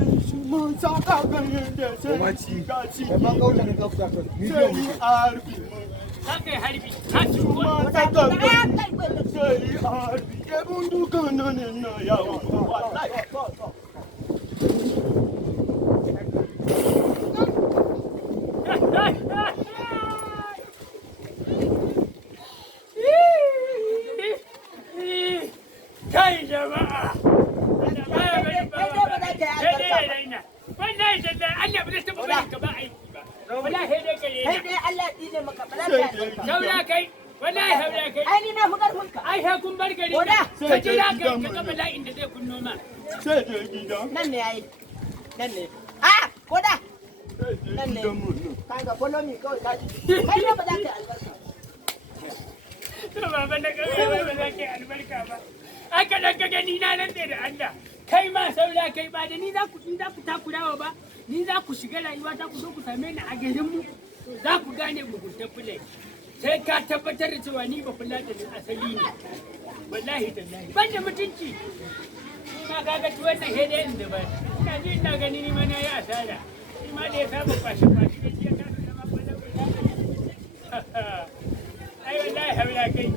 mun saka ganin da sai shiga ciki sai harbi Kai harbi, ka ci ko mun saka ganin sai harbi ke bunduka nan na yawa wallahi kai jama'a wallahi da Allah ba zai taba bari ka ba aiki ba wallahi sai dai kai Kai dai Allah dine maka baraka. saura kai wallahi saura kai Ai ni na fi karfin ka. ai sai kun bar gari Koda. ka jira ka ga bala'in da zai kunno ma sai da gida Nan ne yayi. Nan ne. Ah, koda. sai da gidan mun Kaga follow me kawai ka ji. Kai ne ba za ka yi albarka. to baba da kai ba za ka yi albarka ba aka dan ka gani na nan da Allah kai ma saura kai ba da ni za ku takurawa ba ni za ku shiga rayuwa ta ku zo ku same ni a garin mu za ku gane mugunta fulai sai ka tabbatar da cewa ni ba kula da asali ne wallahi tallahi ban da mutunci ma kaga ci wannan hede inda ba ina ji ina gani ni ma na yi asara ni ma da ya saba kwashe kwashe da ya kasa zama kwallon ai wallahi haula kai